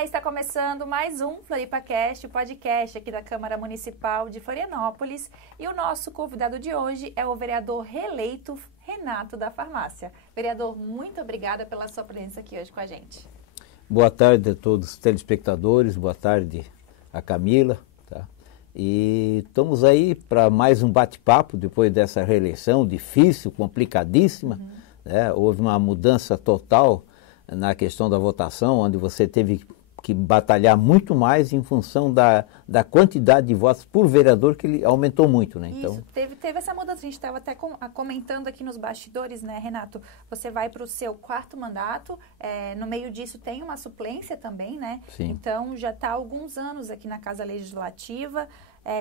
Olá, está começando mais um FloripaCast, o podcast aqui da Câmara Municipal de Florianópolis. E o nosso convidado de hoje é o vereador reeleito Renato da Farmácia. Vereador, muito obrigada pela sua presença aqui hoje com a gente. Boa tarde a todos os telespectadores, boa tarde a Camila. Tá? E estamos aí para mais um bate-papo depois dessa reeleição difícil, complicadíssima. Né? Houve uma mudança total na questão da votação, onde você teve que batalhar muito mais em função da quantidade de votos por vereador, que ele aumentou muito, né? Então, isso, teve essa mudança, a gente estava até comentando aqui nos bastidores, né, Renato? Você vai para o seu quarto mandato, no meio disso tem uma suplência também, né? Sim. Então, já está há alguns anos aqui na Casa Legislativa,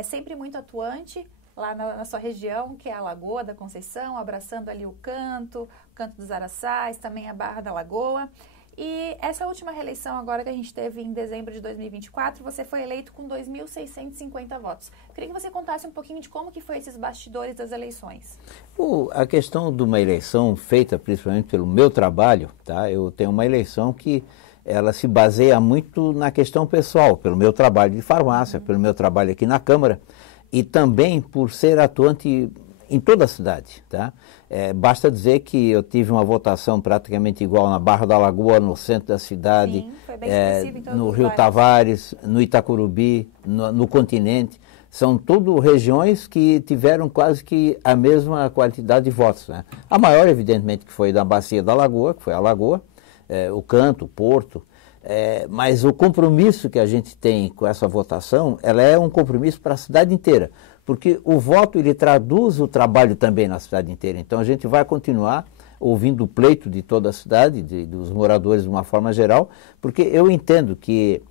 sempre muito atuante, lá na sua região, que é a Lagoa da Conceição, abraçando ali o Canto dos Araçás, também a Barra da Lagoa. E essa última reeleição agora que a gente teve em dezembro de 2024, você foi eleito com 2.650 votos. Queria que você contasse um pouquinho de como que foi esses bastidores das eleições. A questão de uma eleição feita principalmente pelo meu trabalho, tá? Eu tenho uma eleição que ela se baseia muito na questão pessoal, pelo meu trabalho de farmácia, pelo meu trabalho aqui na Câmara, e também por ser atuante em toda a cidade. Tá? Basta dizer que eu tive uma votação praticamente igual na Barra da Lagoa, no centro da cidade, sim, foi bem expressivo em todos no os Rio bairros. Tavares, no Itacurubi, no Continente. São tudo regiões que tiveram quase que a mesma quantidade de votos. Né? A maior, evidentemente, que foi da Bacia da Lagoa, que foi a Lagoa, o Canto, o Porto. Mas o compromisso que a gente tem com essa votação, ela é um compromisso para a cidade inteira, porque o voto ele traduz o trabalho também na cidade inteira. Então a gente vai continuar ouvindo o pleito de toda a cidade, dos moradores de uma forma geral, porque eu entendo que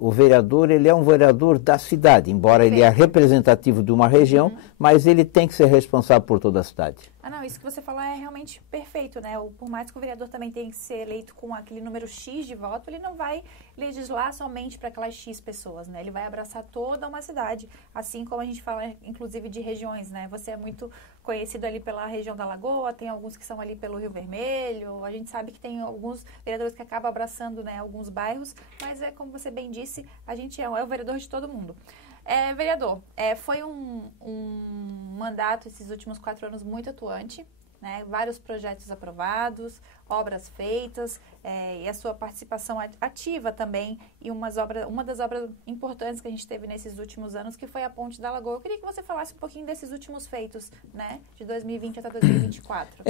o vereador ele é um vereador da cidade, embora ele é representativo de uma região, mas ele tem que ser responsável por toda a cidade. Não, isso que você falou é realmente perfeito, né? Por mais que o vereador também tenha que ser eleito com aquele número X de voto, ele não vai legislar somente para aquelas X pessoas, né? Ele vai abraçar toda uma cidade, assim como a gente fala, inclusive, de regiões, né? Você é muito conhecido ali pela região da Lagoa, tem alguns que são ali pelo Rio Vermelho, a gente sabe que tem alguns vereadores que acabam abraçando, né, alguns bairros, mas como você bem disse, a gente é o vereador de todo mundo. Vereador, foi um mandato, esses últimos 4 anos, muito atuante, né? Vários projetos aprovados, obras feitas, e a sua participação ativa também, e uma das obras importantes que a gente teve nesses últimos anos, que foi a Ponte da Lagoa. Eu queria que você falasse um pouquinho desses últimos feitos, né? De 2020 até 2024.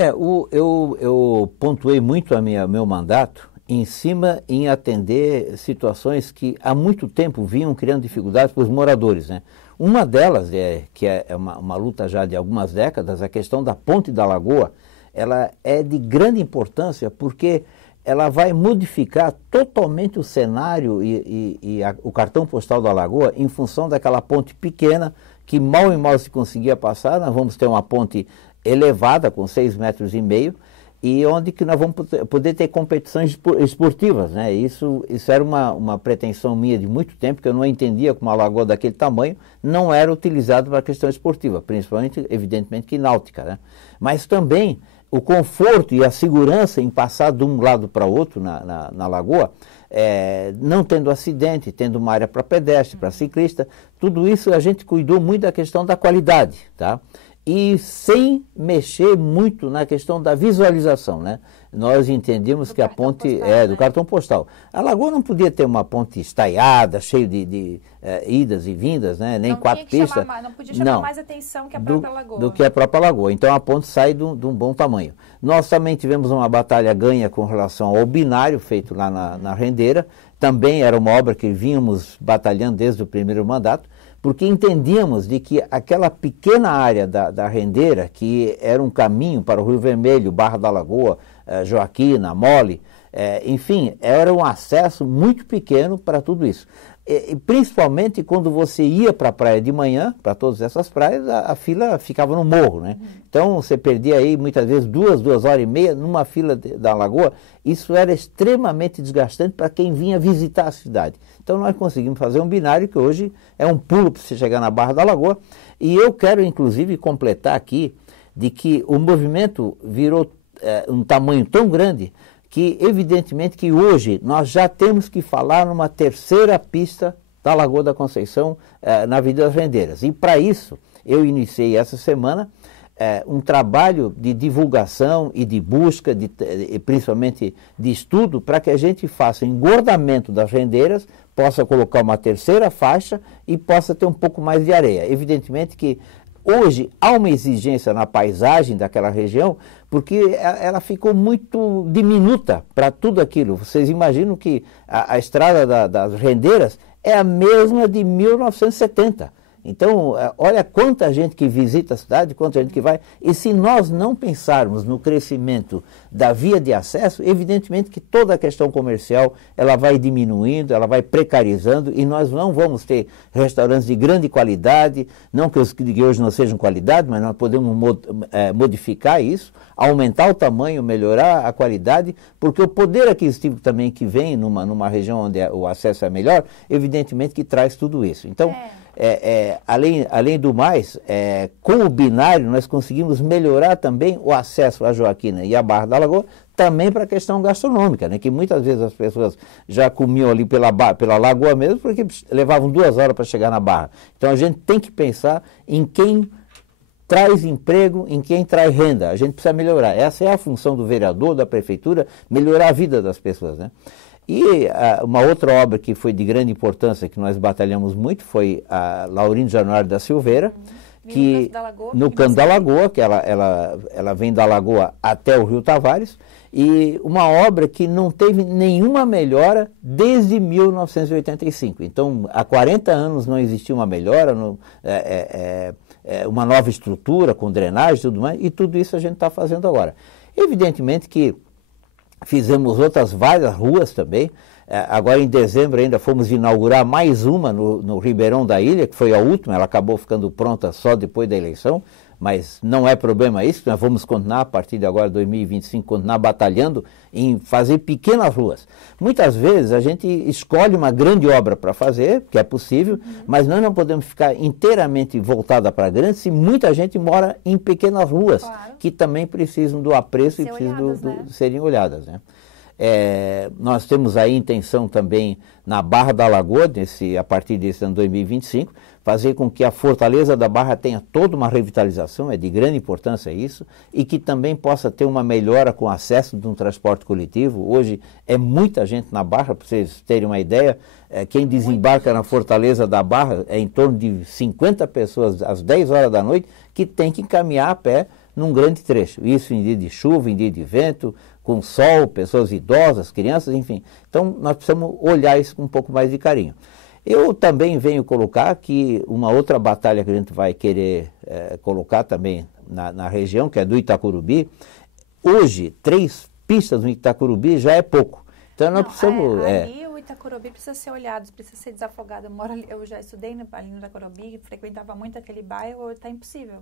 Eu pontuei muito meu mandato em atender situações que há muito tempo vinham criando dificuldades para os moradores, né? Uma delas, que é uma luta já de algumas décadas, a questão da Ponte da Lagoa, ela é de grande importância porque ela vai modificar totalmente o cenário e o cartão postal da Lagoa em função daquela ponte pequena que mal e mal se conseguia passar. Nós vamos ter uma ponte elevada com 6,5 metros, e onde que nós vamos poder ter competições esportivas, né? Isso era uma pretensão minha de muito tempo, que eu não entendia como uma lagoa daquele tamanho não era utilizada para a questão esportiva, principalmente, evidentemente, que náutica, né? Mas também o conforto e a segurança em passar de um lado para outro na lagoa, não tendo acidente, tendo uma área para pedestre, para ciclista, tudo isso a gente cuidou muito da questão da qualidade, tá? E sem mexer muito na questão da visualização, né? Nós entendíamos que a ponte do cartão postal. A Lagoa não podia ter uma ponte estaiada, cheio de idas e vindas, né? Nem 4 pistas. Não podia chamar mais atenção que a própria Lagoa. Do que a própria Lagoa. Então a ponte sai de um bom tamanho. Nós também tivemos uma batalha ganha com relação ao binário feito lá na Rendeira. Também era uma obra que vínhamos batalhando desde o primeiro mandato, porque entendíamos de que aquela pequena área da Rendeira, que era um caminho para o Rio Vermelho, Barra da Lagoa, Joaquina, Mole, enfim, era um acesso muito pequeno para tudo isso. E principalmente quando você ia para a praia de manhã, para todas essas praias, a fila ficava no morro, né? Então você perdia aí muitas vezes 2 horas e meia numa fila da Lagoa. Isso era extremamente desgastante para quem vinha visitar a cidade. Então nós conseguimos fazer um binário que hoje é um pulo para você chegar na Barra da Lagoa. E eu quero inclusive completar aqui de que o movimento virou um tamanho tão grande que evidentemente que hoje nós já temos que falar numa terceira pista da Lagoa da Conceição, na Avenida das Rendeiras. E para isso, eu iniciei essa semana um trabalho de divulgação e de busca, principalmente de estudo, para que a gente faça engordamento das rendeiras, possa colocar uma terceira faixa e possa ter um pouco mais de areia. Evidentemente que hoje há uma exigência na paisagem daquela região, porque ela ficou muito diminuta para tudo aquilo. Vocês imaginam que a estrada das rendeiras é a mesma de 1970. Então, olha quanta gente que visita a cidade, quanta gente que vai. E se nós não pensarmos no crescimento da via de acesso, evidentemente que toda a questão comercial ela vai diminuindo, ela vai precarizando e nós não vamos ter restaurantes de grande qualidade, não que os de hoje não sejam qualidade, mas nós podemos modificar isso, aumentar o tamanho, melhorar a qualidade, porque o poder aquisitivo também que vem numa região onde o acesso é melhor, evidentemente que traz tudo isso. Então, além do mais, com o binário nós conseguimos melhorar também o acesso à Joaquina e à Barra da Lagoa, também para a questão gastronômica, né? Que muitas vezes as pessoas já comiam ali pela lagoa mesmo, porque levavam 2 horas para chegar na Barra. Então a gente tem que pensar em quem traz emprego, em quem traz renda. A gente precisa melhorar. Essa é a função do vereador, da prefeitura, melhorar a vida das pessoas, né? E uma outra obra que foi de grande importância, que nós batalhamos muito, foi a Laurindo Januário da Silveira, que no Canto da Lagoa, que ela vem da Lagoa até o Rio Tavares, e uma obra que não teve nenhuma melhora desde 1985. Então, há 40 anos não existia uma melhora, uma nova estrutura com drenagem e tudo mais, e tudo isso a gente está fazendo agora. Evidentemente que fizemos outras várias ruas também. Agora em dezembro ainda fomos inaugurar mais uma no Ribeirão da Ilha, que foi a última, ela acabou ficando pronta só depois da eleição, mas não é problema isso, nós vamos continuar a partir de agora, 2025, continuar batalhando em fazer pequenas ruas. Muitas vezes a gente escolhe uma grande obra para fazer, que é possível, mas nós não podemos ficar inteiramente voltada para grande se muita gente mora em pequenas ruas, que também precisam do apreço e precisam de serem olhadas, né? Nós temos aí intenção também na Barra da Lagoa, a partir desse ano 2025, fazer com que a Fortaleza da Barra tenha toda uma revitalização, é de grande importância isso, e que também possa ter uma melhora com acesso de um transporte coletivo. Hoje é muita gente na Barra, para vocês terem uma ideia, quem desembarca na Fortaleza da Barra é em torno de 50 pessoas às 10 horas da noite que tem que caminhar a pé num grande trecho. Isso em dia de chuva, em dia de vento, com sol, pessoas idosas, crianças, enfim. Então, nós precisamos olhar isso com um pouco mais de carinho. Eu também venho colocar que uma outra batalha que a gente vai querer colocar também na região, que é do Itacurubi. Hoje, 3 pistas no Itacurubi já é pouco. Então, nós precisamos... Ali o Itacurubi precisa ser olhado, precisa ser desafogado. Eu já estudei ali no Itacurubi, frequentava muito aquele bairro, está impossível.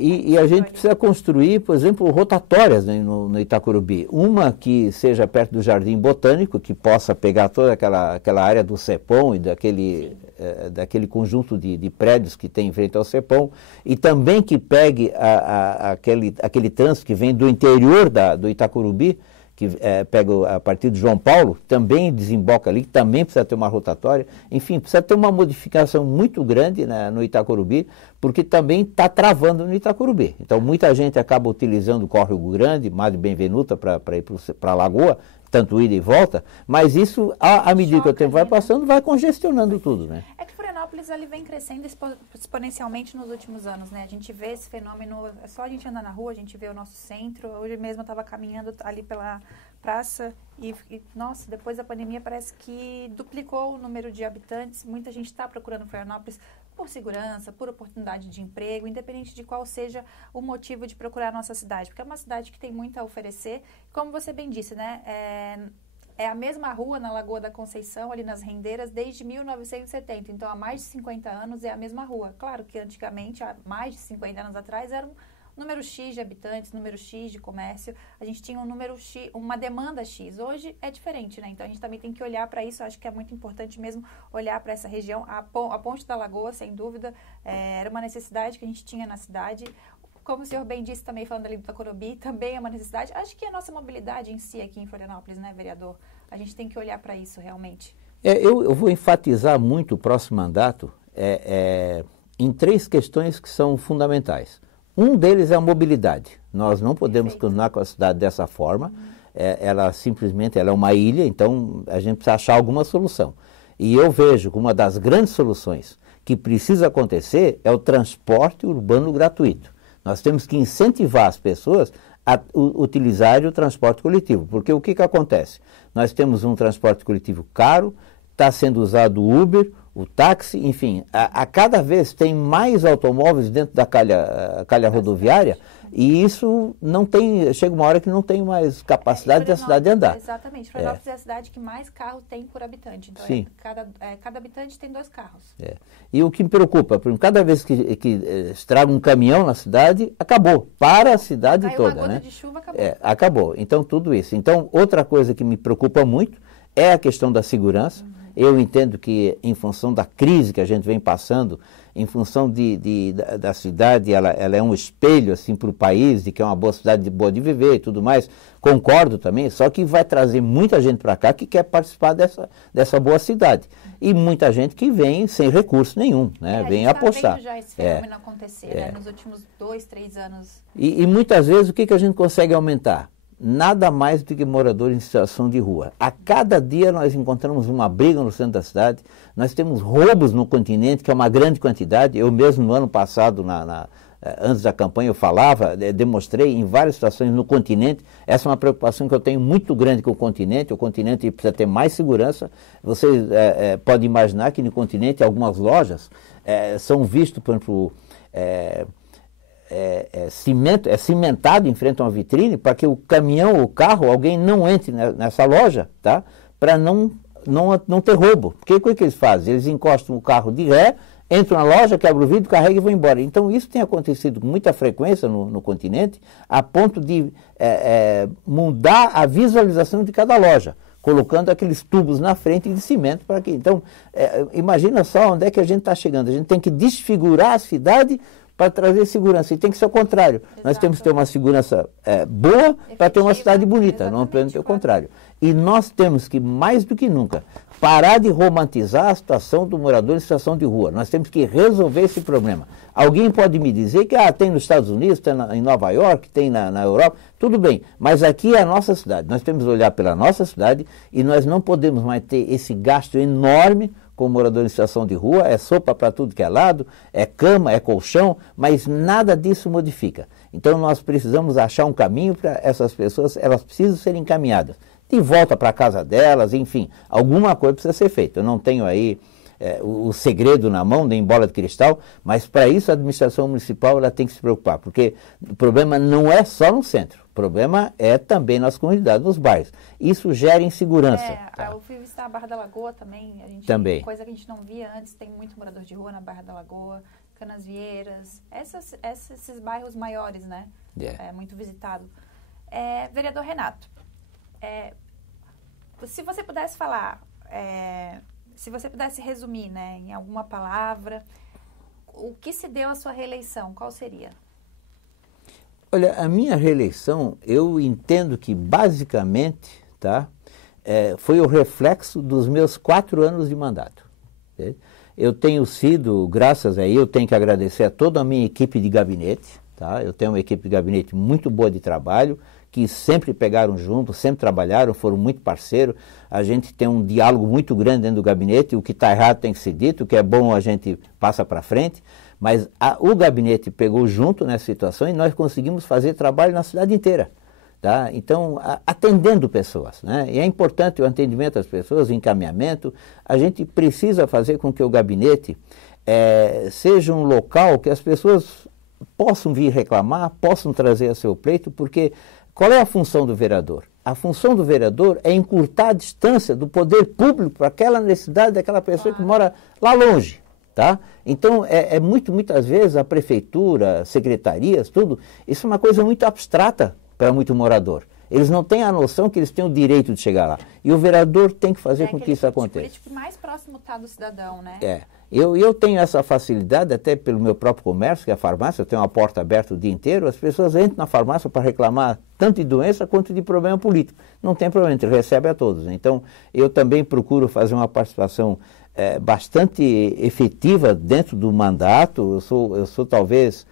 E a gente precisa construir, por exemplo, rotatórias, né, no Itacurubi. Uma que seja perto do Jardim Botânico, que possa pegar toda aquela área do Cepom e daquele conjunto de prédios que tem em frente ao Cepom, e também que pegue aquele trânsito que vem do interior do Itacurubi, que pega a partir de João Paulo, também desemboca ali, também precisa ter uma rotatória. Enfim, precisa ter uma modificação muito grande no Itacurubi, porque também está travando no Itacurubi. Então, muita gente acaba utilizando o Córrego Grande, Madre Benvenuta, para ir para a Lagoa, tanto ida e volta, mas isso, à medida que o tempo vai passando, vai congestionando tudo, né? É que Florianópolis ali vem crescendo exponencialmente nos últimos anos, né? A gente vê esse fenômeno, é só a gente andar na rua, a gente vê o nosso centro. Hoje mesmo eu estava caminhando ali pela praça e, nossa, depois da pandemia parece que duplicou o número de habitantes. Muita gente está procurando Florianópolis por segurança, por oportunidade de emprego, independente de qual seja o motivo de procurar a nossa cidade, porque é uma cidade que tem muito a oferecer. Como você bem disse, né? É a mesma rua na Lagoa da Conceição, ali nas Rendeiras, desde 1970. Então, há mais de 50 anos é a mesma rua. Claro que antigamente, há mais de 50 anos atrás, era um número X de habitantes, número X de comércio. A gente tinha um número X, uma demanda X. Hoje é diferente, né? Então, a gente também tem que olhar para isso. Acho que é muito importante mesmo olhar para essa região. A Ponte da Lagoa, sem dúvida, era uma necessidade que a gente tinha na cidade. como o senhor bem disse também, falando ali do Tacorobi, também é uma necessidade. Acho que a nossa mobilidade em si aqui em Florianópolis, né, vereador? A gente tem que olhar para isso realmente. Eu vou enfatizar muito o próximo mandato em 3 questões que são fundamentais. Um deles é a mobilidade. Nós não podemos continuar com a cidade dessa forma. Ela simplesmente é uma ilha, então a gente precisa achar alguma solução. E eu vejo que uma das grandes soluções que precisa acontecer é o transporte urbano gratuito. Nós temos que incentivar as pessoas a utilizarem o transporte coletivo, porque o que acontece? Nós temos um transporte coletivo caro, está sendo usado o Uber, o táxi, enfim, a cada vez tem mais automóveis dentro da calha rodoviária e isso não tem, chega uma hora que não tem mais capacidade da cidade de andar. Exatamente, Florianópolis é a cidade que mais carro tem por habitante, então sim. Cada habitante tem 2 carros. E o que me preocupa, porque cada vez que estraga um caminhão na cidade, acabou, para a cidade Caiu toda. Uma gota né? de chuva, acabou. Acabou, então tudo isso. Então, outra coisa que me preocupa muito é a questão da segurança. Eu entendo que, em função da crise que a gente vem passando, em função da cidade, ela é um espelho assim, para o país, de que é uma boa cidade boa de viver e tudo mais, concordo também, só que vai trazer muita gente para cá que quer participar dessa boa cidade. E muita gente que vem sem recurso nenhum, né? Vem apostar. A gente está vendo já esse fenômeno acontecer, né? Nos últimos 2, 3 anos. E muitas vezes o que a gente consegue aumentar? Nada mais do que moradores em situação de rua. A cada dia nós encontramos uma briga no centro da cidade, nós temos roubos no continente, que é uma grande quantidade. Eu mesmo no ano passado, antes da campanha, eu falava, demonstrei em várias situações no continente. Essa é uma preocupação que eu tenho muito grande com o continente precisa ter mais segurança. Você pode imaginar que no continente algumas lojas são vistas, por exemplo, cimentado em frente a uma vitrine para que o caminhão, o carro, alguém não entre nessa loja, tá? Para não ter roubo. Porque o que eles fazem? Eles encostam o carro de ré, entram na loja, quebram o vidro, carregam e vão embora. Então isso tem acontecido com muita frequência no continente, a ponto de mudar a visualização de cada loja, colocando aqueles tubos na frente de cimento para que. Então, imagina só onde é que a gente está chegando. A gente tem que desfigurar a cidade para trazer segurança. E tem que ser o contrário. Exato. Nós temos que ter uma segurança boa para ter uma cidade bonita, não apenas o contrário. E nós temos que, mais do que nunca, parar de romantizar a situação do morador em situação de rua. Nós temos que resolver esse problema. Alguém pode me dizer que tem nos Estados Unidos, tem em Nova York, tem na Europa, tudo bem, mas aqui é a nossa cidade. Nós temos que olhar pela nossa cidade e nós não podemos mais ter esse gasto enorme com morador em situação de rua, é sopa para tudo que é lado, é cama, é colchão, mas nada disso modifica. Então nós precisamos achar um caminho para essas pessoas, elas precisam ser encaminhadas de volta para a casa delas, enfim, alguma coisa precisa ser feita. Eu não tenho aí o segredo na mão, nem bola de cristal, mas para isso a administração municipal ela tem que se preocupar, porque o problema não é só no centro, o problema é também nas comunidades, nos bairros. Isso gera insegurança. Eu fui visitar a Barra da Lagoa também, também. Coisa que a gente não via antes, tem muito morador de rua na Barra da Lagoa, Canasvieiras, esses bairros maiores, né? É muito visitado. Vereador Renato, se você pudesse falar, se você pudesse resumir, né, em alguma palavra, o que se deu à sua reeleição, qual seria? Olha, a minha reeleição, eu entendo que basicamente, foi o reflexo dos meus 4 anos de mandato. Eu tenho sido, graças a eu tenho que agradecer a toda a minha equipe de gabinete, eu tenho uma equipe de gabinete muito boa de trabalho, que sempre pegaram junto, sempre trabalharam, foram muito parceiros. A gente tem um diálogo muito grande dentro do gabinete, o que está errado tem que ser dito, o que é bom a gente passa para frente, mas o gabinete pegou junto nessa situação e nós conseguimos fazer trabalho na cidade inteira. Então, atendendo pessoas, né? E é importante o atendimento às pessoas, o encaminhamento. A gente precisa fazer com que o gabinete seja um local que as pessoas possam vir reclamar, possam trazer a seu pleito, porque qual é a função do vereador? A função do vereador é encurtar a distância do poder público para aquela necessidade daquela pessoa que mora lá longe. Então, muitas vezes a prefeitura, secretarias, tudo, isso é uma coisa muito abstrata para muito morador. Eles não têm a noção que eles têm o direito de chegar lá. E o vereador tem que fazer com que isso aconteça. O político mais próximo está do cidadão, né? Eu tenho essa facilidade, até pelo meu próprio comércio, que é a farmácia, eu tenho uma porta aberta o dia inteiro, as pessoas entram na farmácia para reclamar tanto de doença quanto de problema político. Não tem problema, ele recebe a todos. Então, eu também procuro fazer uma participação bastante efetiva dentro do mandato. Eu sou talvez,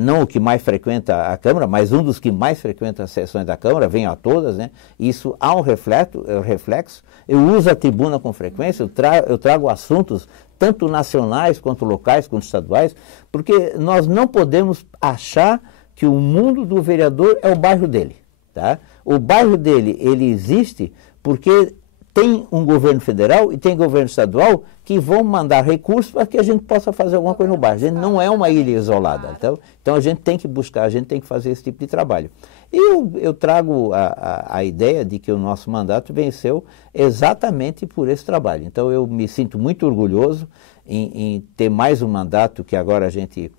não o que mais frequenta a Câmara, mas um dos que mais frequenta as sessões da Câmara, venho a todas, né? Isso há um reflexo. Eu uso a tribuna com frequência, eu trago assuntos tanto nacionais, quanto locais, quanto estaduais, porque nós não podemos achar que o mundo do vereador é o bairro dele. Tá? O bairro dele, ele existe porque tem um governo federal e tem governo estadual que vão mandar recursos para que a gente possa fazer alguma coisa no bairro. A gente não é uma ilha isolada. Então a gente tem que buscar, a gente tem que fazer esse tipo de trabalho. E eu trago a ideia de que o nosso mandato venceu exatamente por esse trabalho. Então eu me sinto muito orgulhoso em ter mais um mandato que agora a gente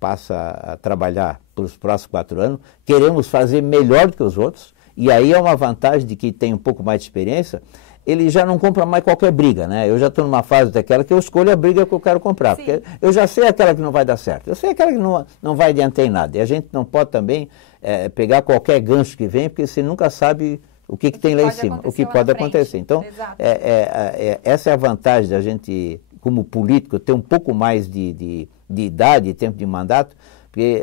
passa a trabalhar para os próximos 4 anos. Queremos fazer melhor do que os outros. E aí é uma vantagem de que tem um pouco mais de experiência, ele já não compra mais qualquer briga, né? Eu já estou numa fase daquela que eu escolho a briga que eu quero comprar, Sim. Porque eu já sei aquela que não vai dar certo, eu sei aquela que não vai adiantar em nada. E a gente não pode também pegar qualquer gancho que vem, porque você nunca sabe o que tem lá em cima, o que pode acontecer. Então, essa é a vantagem da gente, como político, ter um pouco mais de idade, tempo de mandato, porque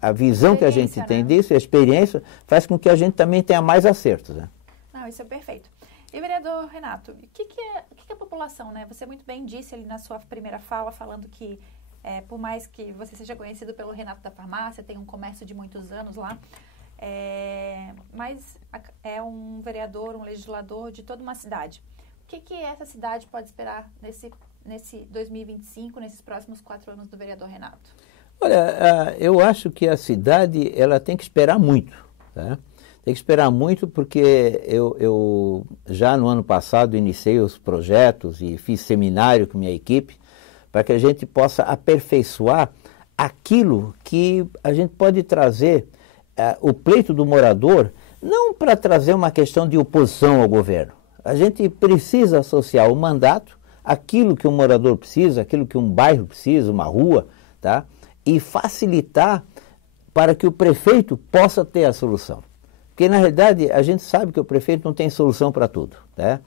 a visão que a gente tem disso, a experiência, faz com que a gente também tenha mais acertos. Né? Não, isso é perfeito. E, vereador Renato, o que é a população, né? Você muito bem disse ali na sua primeira fala, falando que, por mais que você seja conhecido pelo Renato da Farmácia, tem um comércio de muitos anos lá, mas é um vereador, um legislador de toda uma cidade. O que essa cidade pode esperar nesse 2025, nesses próximos 4 anos do vereador Renato? Olha, eu acho que a cidade ela tem que esperar muito, tá? Tem que esperar muito porque eu já no ano passado iniciei os projetos e fiz seminário com minha equipe para que a gente possa aperfeiçoar aquilo que a gente pode trazer, o pleito do morador, não para trazer uma questão de oposição ao governo. A gente precisa associar o mandato àquilo que um morador precisa, aquilo que um bairro precisa, uma rua, tá? E facilitar para que o prefeito possa ter a solução. Porque, na realidade, a gente sabe que o prefeito não tem solução para tudo. Né?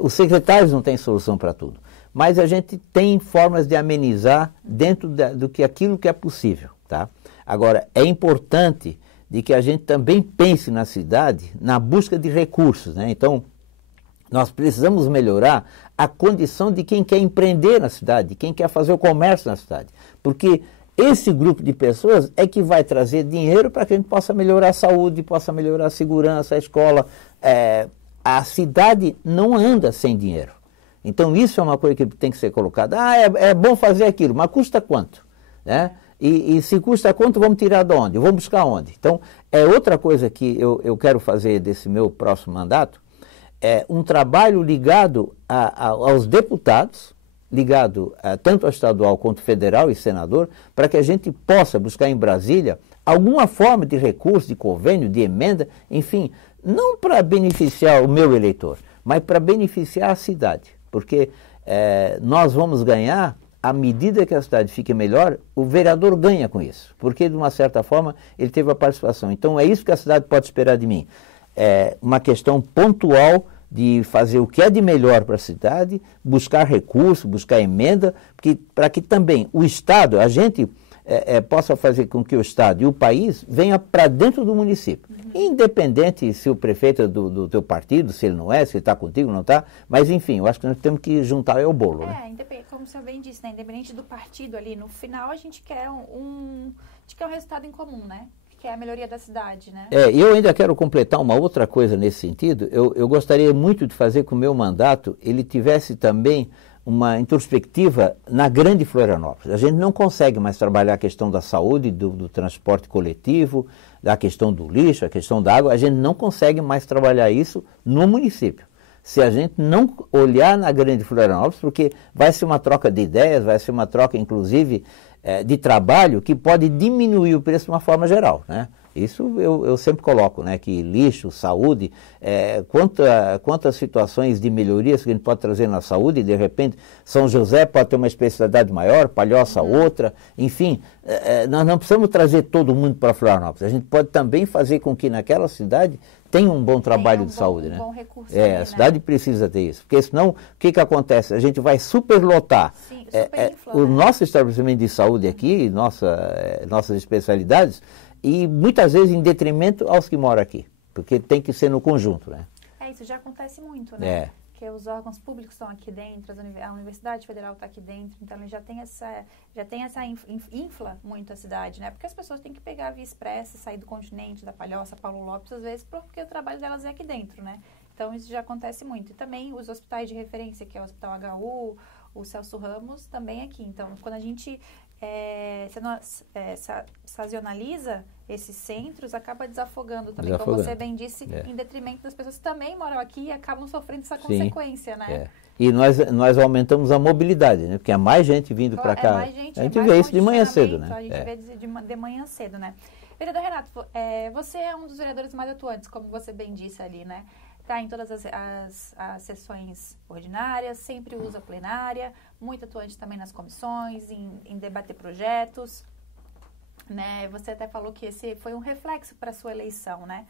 Os secretários não têm solução para tudo. Mas a gente tem formas de amenizar dentro do que aquilo que é possível. Tá? Agora, é importante de que a gente também pense na cidade na busca de recursos. Né? Então, nós precisamos melhorar a condição de quem quer empreender na cidade, de quem quer fazer o comércio na cidade. Porque esse grupo de pessoas é que vai trazer dinheiro para que a gente possa melhorar a saúde, possa melhorar a segurança, a escola. A cidade não anda sem dinheiro. Então isso é uma coisa que tem que ser colocada. É bom fazer aquilo, mas custa quanto? Né? E se custa quanto, vamos tirar de onde? Vamos buscar onde? Então, outra coisa que eu quero fazer desse meu próximo mandato, um trabalho ligado aos deputados, ligado tanto ao estadual quanto federal e senador, para que a gente possa buscar em Brasília alguma forma de recurso, de convênio, de emenda, enfim, não para beneficiar o meu eleitor, mas para beneficiar a cidade. Porque nós vamos ganhar, à medida que a cidade fique melhor, o vereador ganha com isso, porque de uma certa forma ele teve a participação. Então é isso que a cidade pode esperar de mim. Uma questão pontual de fazer o que é de melhor para a cidade, buscar recursos, buscar emenda, para que também o Estado, a gente possa fazer com que o Estado e o país venha para dentro do município. Independente se o prefeito é do teu partido, se ele não é, se ele está contigo, não está, mas enfim, eu acho que nós temos que juntar o bolo. Né? Como o senhor bem disse, né? Independente do partido ali, no final a gente quer um resultado em comum, né? Que é a melhoria da cidade, né? Eu ainda quero completar uma outra coisa nesse sentido. Eu gostaria muito de fazer com o meu mandato, ele tivesse também uma introspectiva na grande Florianópolis. A gente não consegue mais trabalhar a questão da saúde, do transporte coletivo, da questão do lixo, a questão da água. A gente não consegue mais trabalhar isso no município. Se a gente não olhar na grande Florianópolis, porque vai ser uma troca de ideias, vai ser uma troca, inclusive, de trabalho que pode diminuir o preço de uma forma geral. Né? Isso eu sempre coloco, né? Que lixo, saúde, quantas situações de melhorias que a gente pode trazer na saúde, de repente São José pode ter uma especialidade maior, Palhoça outra, enfim, nós não precisamos trazer todo mundo para Florianópolis, a gente pode também fazer com que naquela cidade tenha um bom trabalho de saúde, né? Bom recurso ali, a cidade precisa ter isso, porque senão o que acontece? A gente vai superlotar. Sim, superinfla, o nosso estabelecimento de saúde aqui, nossas especialidades, e muitas vezes em detrimento aos que moram aqui, porque tem que ser no conjunto, né? Isso já acontece muito, né? Porque os órgãos públicos estão aqui dentro, a Universidade Federal está aqui dentro, então ele já tem essa infla muito a cidade, né? Porque as pessoas têm que pegar a Via Expressa, sair do Continente, da Palhoça, Paulo Lopes, às vezes, porque o trabalho delas é aqui dentro, né? Então isso já acontece muito. E também os hospitais de referência, que é o Hospital HU, o Celso Ramos, também aqui. Então, quando a gente sazonaliza esses centros, acaba desafogando também, como você bem disse, em detrimento das pessoas que também moram aqui e acabam sofrendo essa consequência, né? E nós aumentamos a mobilidade, né? Porque há mais gente vindo para cá. A gente vê isso de manhã cedo, né? A gente vê de manhã cedo, né? Vereador Renato, você é um dos vereadores mais atuantes, como você bem disse ali, né? Está em todas as sessões ordinárias, sempre usa a plenária, muito atuante também nas comissões, em debater projetos, né? Você até falou que esse foi um reflexo para a sua eleição, né?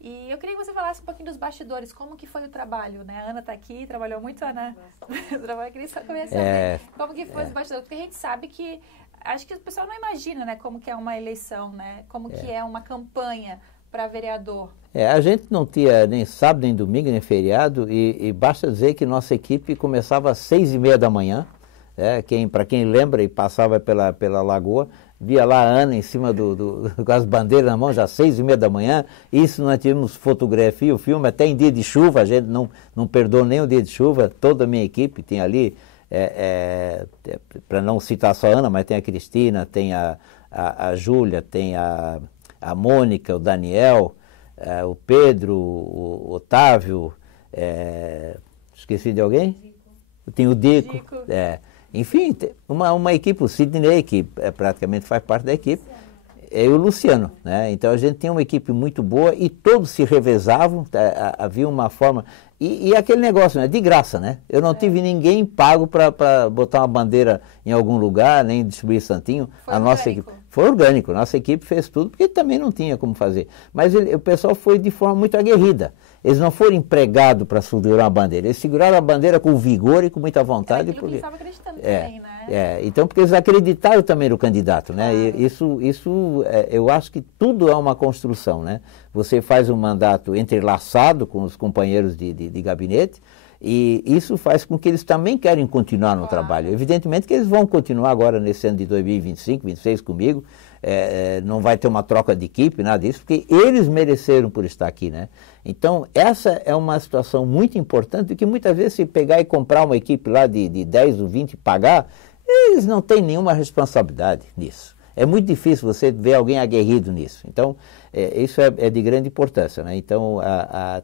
E eu queria que você falasse um pouquinho dos bastidores, como que foi o trabalho, né? A Ana está aqui, trabalhou muito, Ana. Eu queria só começar, né? Como que foi os bastidores? Porque a gente sabe que, acho que o pessoal não imagina, né, como que é uma eleição, né? Como que é uma campanha para vereador. A gente não tinha nem sábado, nem domingo, nem feriado, e basta dizer que nossa equipe começava às 6:30 da manhã, para quem lembra e passava pela lagoa, via lá a Ana em cima com as bandeiras na mão, já às 6:30 da manhã, isso nós tivemos fotografia, o filme, até em dia de chuva, a gente não perdoa nem o dia de chuva, toda a minha equipe tem ali, para não citar só a Ana, mas tem a Cristina, tem a Júlia, tem a Mônica, o Daniel, o Pedro, o Otávio, esqueci de alguém? Tem o Dico. Enfim, uma equipe, o Sidney, que praticamente faz parte da equipe, e o Luciano, né? Então a gente tinha uma equipe muito boa e todos se revezavam, havia uma forma... E aquele negócio, né? De graça, né? Eu não tive ninguém pago para botar uma bandeira em algum lugar, nem distribuir santinho. Nossa equipe foi orgânico, nossa equipe fez tudo, porque também não tinha como fazer. Mas o pessoal foi de forma muito aguerrida. Eles não foram empregados para segurar a bandeira, eles seguraram a bandeira com vigor e com muita vontade. Porque eles estavam acreditando também, né? Então, porque eles acreditaram também no candidato, né? E isso eu acho que tudo é uma construção, né? Você faz um mandato entrelaçado com os companheiros de gabinete, e isso faz com que eles também querem continuar no trabalho. Evidentemente que eles vão continuar agora nesse ano de 2025, 2026 comigo, não vai ter uma troca de equipe, nada disso, porque eles mereceram por estar aqui, né? Então, essa é uma situação muito importante, que muitas vezes se pegar e comprar uma equipe lá de 10 ou 20 e pagar, eles não têm nenhuma responsabilidade nisso. É muito difícil você ver alguém aguerrido nisso. Então, isso é de grande importância, né? Então,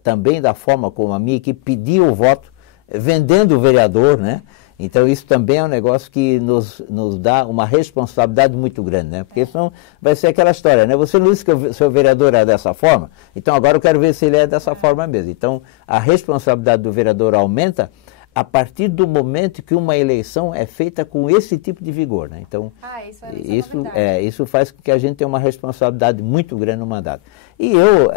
também da forma como a minha equipe pediu o voto, vendendo o vereador, né? Então, isso também é um negócio que nos dá uma responsabilidade muito grande, né? Porque senão vai ser aquela história, né? Você não disse que o seu vereador é dessa forma, então agora eu quero ver se ele é dessa forma mesmo. Então, a responsabilidade do vereador aumenta a partir do momento que uma eleição é feita com esse tipo de vigor, né? Então, isso faz com que a gente tenha uma responsabilidade muito grande no mandato. E eu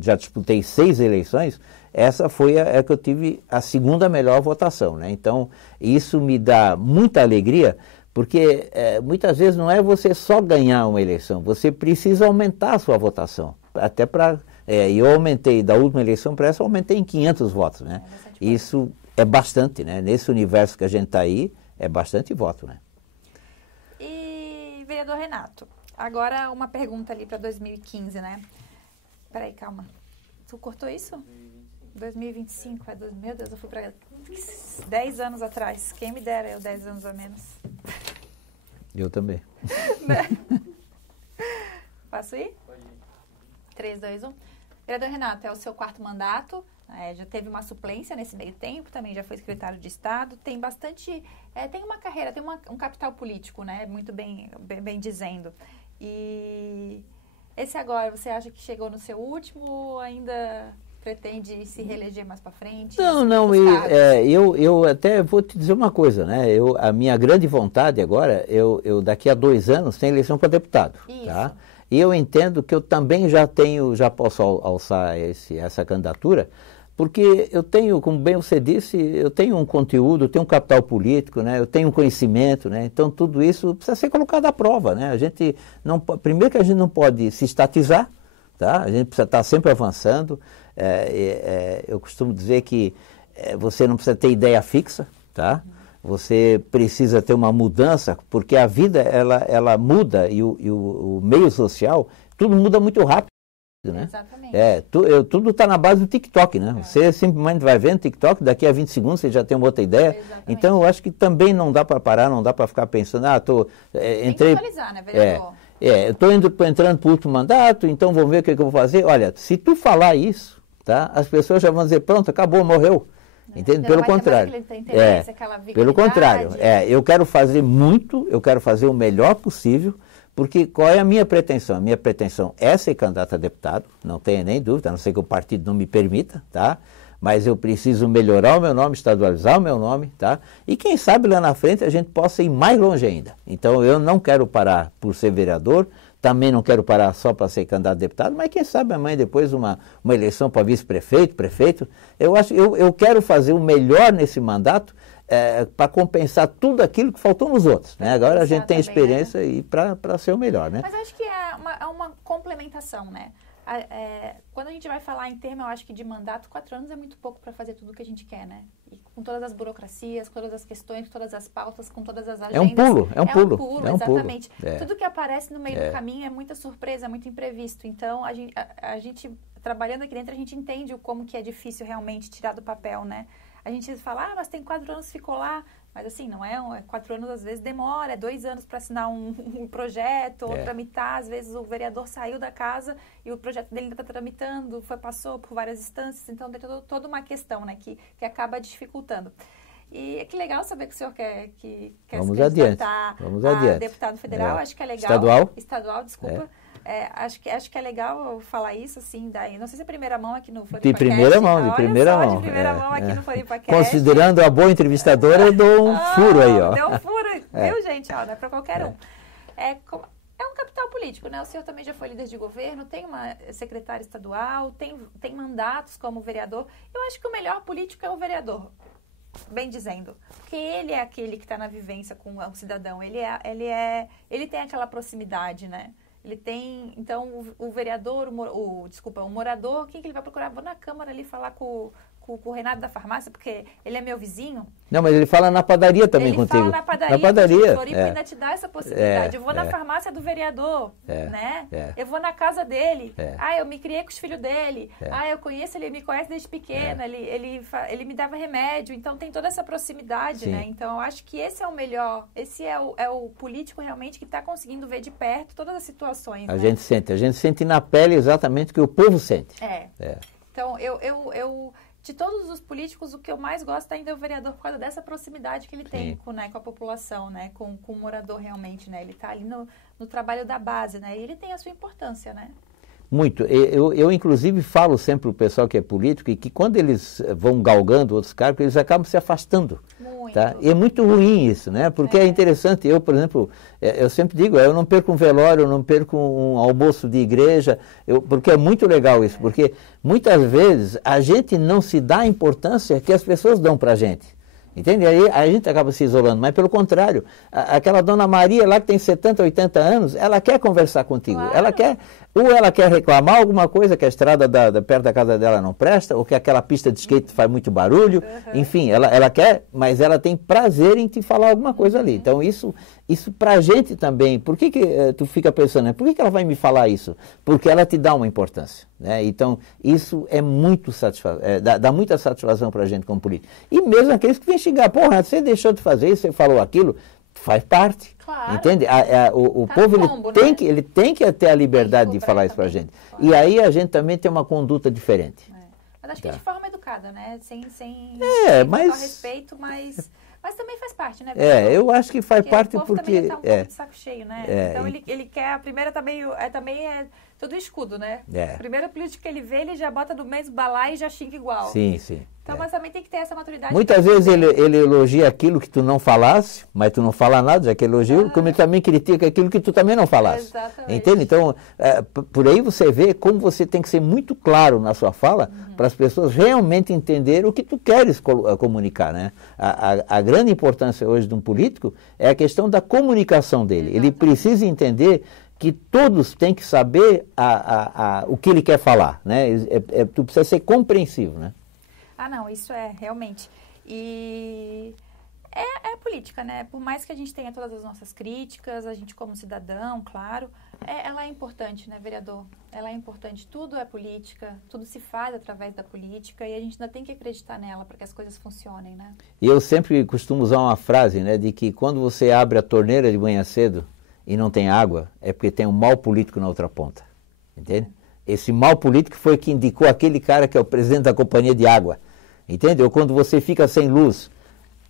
já disputei 6 eleições, essa foi a que eu tive a segunda melhor votação, né? Então, isso me dá muita alegria, porque muitas vezes não é você só ganhar uma eleição, você precisa aumentar a sua votação, até para... eu aumentei, da última eleição para essa, eu aumentei em 500 votos, né? Isso é bastante, né? Nesse universo que a gente está aí, é bastante voto, né? E, vereador Renato, agora uma pergunta ali para 2015, né? Peraí, calma. Tu cortou isso? 2025, meu Deus, eu fui para 10 anos atrás. Quem me dera eu 10 anos a menos. Eu também. Né? Posso ir? Pode ir. 3, 2, 1. Vereador Renato, é o seu 4º mandato, já teve uma suplência nesse meio tempo, também já foi secretário de Estado, tem bastante, tem uma carreira, tem um capital político, né, muito bem dizendo. E Esse agora, você acha que chegou no seu último ou ainda pretende se reeleger mais para frente? Não, eu até vou te dizer uma coisa, né? A minha grande vontade agora, eu daqui a 2 anos tem eleição para deputado, tá? E eu entendo que eu também já posso alçar essa candidatura, porque eu tenho, como bem você disse, eu tenho um conteúdo, eu tenho um capital político, né? Eu tenho um conhecimento, né? Então tudo isso precisa ser colocado à prova, né? Primeiro que a gente não pode se estatizar, tá? A gente precisa estar sempre avançando. Eu costumo dizer que você não precisa ter ideia fixa, tá? Você precisa ter uma mudança, porque a vida ela muda e o meio social, tudo muda muito rápido. Né? Exatamente. Tudo está na base do TikTok, né? Você simplesmente vai vendo TikTok, daqui a 20 segundos você já tem uma outra ideia. Exatamente. Então eu acho que também não dá para parar, não dá para ficar pensando, entrei. Tem que atualizar, né, vereador? Eu estou entrando para o último mandato, então vamos ver o que eu vou fazer. Olha, se tu falar isso, tá? As pessoas já vão dizer, pronto, acabou, morreu. Entende? Pelo contrário. Pelo contrário. Eu quero fazer muito, eu quero fazer o melhor possível. Porque qual é a minha pretensão? A minha pretensão é ser candidato a deputado, não tenha nem dúvida, a não ser que o partido não me permita, tá? Mas eu preciso melhorar o meu nome, estadualizar o meu nome, tá? E quem sabe lá na frente a gente possa ir mais longe ainda. Então eu não quero parar por ser vereador, também não quero parar só para ser candidato a deputado, mas quem sabe amanhã depois uma eleição para vice-prefeito, prefeito. Eu quero fazer o melhor nesse mandato, para compensar tudo aquilo que faltou nos outros. Né? Agora a gente tem experiência, né? Para ser o melhor. Né? Mas acho que é uma complementação, né? Quando a gente vai falar em termo, eu acho que de mandato, 4 anos é muito pouco para fazer tudo o que a gente quer, né? E com todas as burocracias, com todas as questões, com todas as pautas, com todas as agendas. É um pulo. Exatamente. Tudo que aparece no meio do caminho é muita surpresa, é muito imprevisto. Então, a gente trabalhando aqui dentro, a gente entende como que é difícil realmente tirar do papel, né? A gente fala, mas tem 4 anos, ficou lá. Mas assim, não é 4 anos, às vezes demora, 2 anos para assinar um projeto, ou tramitar. Às vezes o vereador saiu da casa e o projeto dele ainda está tramitando, passou por várias instâncias, então tem toda uma questão, né, que acaba dificultando. E que legal saber que o senhor quer se candidatar a deputado federal, acho que é legal. Estadual, desculpa. Acho que é legal falar isso, assim, daí. Não sei se é primeira mão aqui no Floripa De primeira mão. De primeira mão aqui no Floripa. Considerando a boa entrevistadora, eu dou um furo aí, ó. Deu um furo, viu, gente? Ó, não é para qualquer um. É um capital político, né? O senhor também já foi líder de governo, tem uma secretária estadual, tem mandatos como vereador. Eu acho que o melhor político é o vereador. Bem dizendo, porque ele é aquele que está na vivência com o cidadão, ele tem aquela proximidade, né? Ele tem, então, o vereador, o morador, quem que ele vai procurar? Vou na Câmara ali falar com o Renato da farmácia, porque ele é meu vizinho. Não, mas ele fala na padaria também contigo. Ele fala na padaria. Na padaria. Floripa ainda te dá essa possibilidade. Eu vou na farmácia do vereador, né? Eu vou na casa dele. Eu me criei com os filhos dele. Eu conheço ele, me conhece desde pequena. Ele me dava remédio. Então, tem toda essa proximidade, né? Então, eu acho que esse é o melhor. Esse é o político realmente que está conseguindo ver de perto todas as situações. A gente sente na pele exatamente o que o povo sente. Então, de todos os políticos, o que eu mais gosto ainda é o vereador por causa dessa proximidade que ele tem com a população, né? Com o morador realmente, né? Ele está ali no trabalho da base, né? E ele tem a sua importância, né? Muito. Eu inclusive, falo sempre para o pessoal que é político e que quando eles vão galgando outros cargos, eles acabam se afastando. Muito. Tá? E é muito ruim isso, né? Porque é interessante. Eu, por exemplo, eu sempre digo, eu não perco um velório, eu não perco um almoço de igreja, porque é muito legal isso, porque muitas vezes a gente não se dá a importância que as pessoas dão para a gente. Entende? Aí a gente acaba se isolando, mas pelo contrário, aquela dona Maria lá que tem 70, 80 anos, ela quer conversar contigo, claro. Ela quer reclamar alguma coisa, que a estrada perto da casa dela não presta, ou que aquela pista de skate faz muito barulho, enfim, ela quer, mas ela tem prazer em te falar alguma coisa ali. Então isso pra gente também, por que tu fica pensando, né? Por que ela vai me falar isso? Porque ela te dá uma importância, né? Então isso é muito dá muita satisfação pra gente como político. E mesmo aqueles que vêm xingar, porra, você deixou de fazer isso, você falou aquilo, faz parte. Claro. Entende? O povo ele tem que ter a liberdade de falar isso pra gente. Claro. E aí a gente também tem uma conduta diferente. Mas acho que de forma educada, né? Sem mas respeito, mas Mas também faz parte, né? Eu acho que faz parte o povo porque... também tá um pouco de saco cheio, né? Então e... ele quer, a primeira também é todo escudo, né? A primeira política que ele vê, ele já bota do mesmo balaio e já xinga igual. Sim, sim. Então, mas também tem que ter essa maturidade. Muitas vezes ele elogia aquilo que tu não falasse, mas tu não fala nada, já que elogiou, como ele também critica aquilo que tu também não falasse. Exatamente. Entende? Então, por aí você vê como você tem que ser muito claro na sua fala para as pessoas realmente entenderem o que tu queres comunicar, né? A grande importância hoje de um político é a questão da comunicação dele. Ele precisa entender que todos têm que saber o que ele quer falar, né? Tu precisa ser compreensivo, né? Não, isso é, realmente. E é política, né? Por mais que a gente tenha todas as nossas críticas, a gente como cidadão, claro, ela é importante, né, vereador? Ela é importante. Tudo é política, tudo se faz através da política e a gente ainda tem que acreditar nela para que as coisas funcionem, né? E eu sempre costumo usar uma frase, né, de que quando você abre a torneira de manhã cedo e não tem água, é porque tem um mau político na outra ponta, entende? Esse mau político foi que indicou aquele cara que é o presidente da companhia de água. Entende? Ou quando você fica sem luz,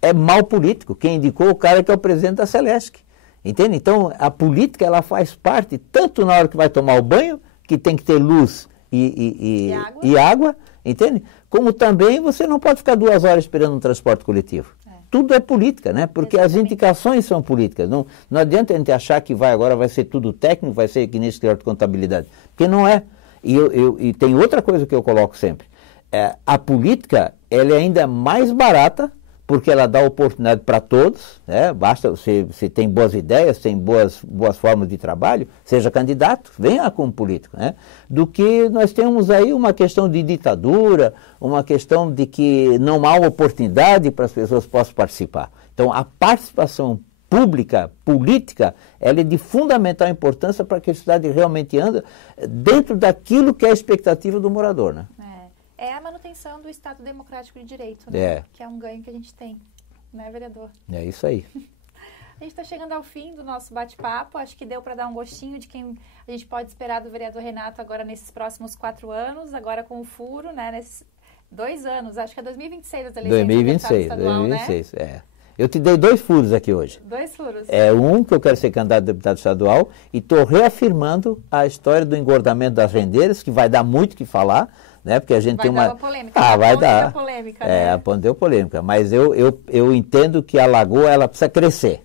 é mal político. Quem indicou o cara que é o presidente da Celesc. Entende? Então, a política ela faz parte, tanto na hora que vai tomar o banho, que tem que ter luz e água, entende? Como também você não pode ficar 2 horas esperando um transporte coletivo. Tudo é política, né? Porque as indicações são políticas. Não adianta a gente achar que agora vai ser tudo técnico, vai ser que nem escritório de contabilidade. Porque não é. E tem outra coisa que eu coloco sempre. A política ela é ainda mais barata porque ela dá oportunidade para todos, né? Basta você tem boas ideias, tem boas formas de trabalho, seja candidato, venha como político, né? Do que nós temos aí uma questão de ditadura, uma questão de que não há oportunidade para as pessoas possam participar. Então a participação pública, política, ela é de fundamental importância para que a cidade realmente ande dentro daquilo que é a expectativa do morador, né? É a manutenção do Estado Democrático de Direito, né? Que é um ganho que a gente tem, né, vereador? É isso aí. A gente está chegando ao fim do nosso bate-papo. Acho que deu para dar um gostinho de quem a gente pode esperar do vereador Renato agora nesses próximos 4 anos, agora com o furo, né? Nesses 2 anos, acho que é 2026 as eleições. 2026, né? Eu te dei 2 furos aqui hoje. 2 furos. Um que eu quero ser candidato a deputado estadual e estou reafirmando a história do engordamento das rendeiras, que vai dar muito o que falar, né? Porque a gente tem uma polêmica. Vai dar. Polêmica, né? A ponte deu polêmica, mas eu entendo que a lagoa ela precisa crescer,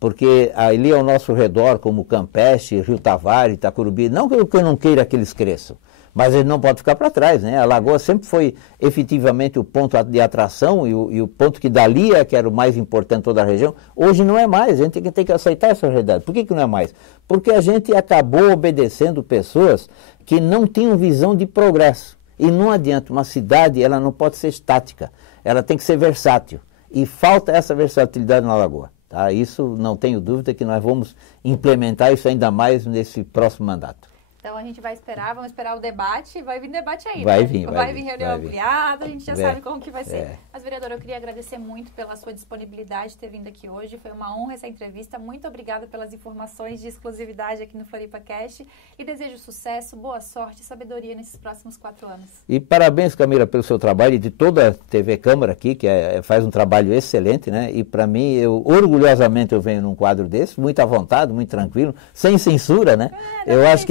porque ali ao nosso redor, como Campeche, Rio Tavares, Itacurubi, não que eu não queira que eles cresçam, mas ele não pode ficar para trás, né? A lagoa sempre foi efetivamente o ponto de atração e o ponto que dali que era o mais importante em toda a região. Hoje não é mais, a gente tem que aceitar essa realidade. Por que não é mais? Porque a gente acabou obedecendo pessoas que não tinham visão de progresso. E não adianta, uma cidade ela não pode ser estática, ela tem que ser versátil. E falta essa versatilidade na lagoa. Tá? Isso não tenho dúvida que nós vamos implementar isso ainda mais nesse próximo mandato. Então a gente vai esperar, vamos esperar o debate, vai vir debate aí, vai né? vir reunião ampliada, a gente já sabe como que vai ser. Mas, vereador, eu queria agradecer muito pela sua disponibilidade de ter vindo aqui hoje, foi uma honra essa entrevista, muito obrigada pelas informações de exclusividade aqui no FloripaCast e desejo sucesso, boa sorte e sabedoria nesses próximos 4 anos. E parabéns, Camila, pelo seu trabalho e de toda a TV Câmara aqui, que faz um trabalho excelente, né? E para mim, orgulhosamente eu venho num quadro desse, muito à vontade, muito tranquilo, sem censura, né? Eu acho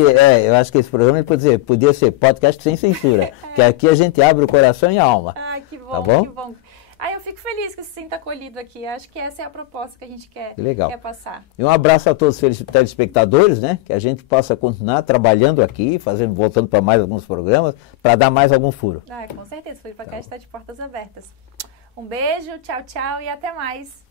que esse programa podia ser podcast sem censura, que aqui a gente abre o coração e a alma. Que bom, tá bom? Que bom. Eu fico feliz que você se sinta acolhido aqui. Acho que essa é a proposta que a gente quer passar. E um abraço a todos os telespectadores, né? Que a gente possa continuar trabalhando aqui, voltando para mais alguns programas, para dar mais algum furo. Com certeza, o FloripaCast está de portas abertas. Um beijo, tchau, tchau e até mais.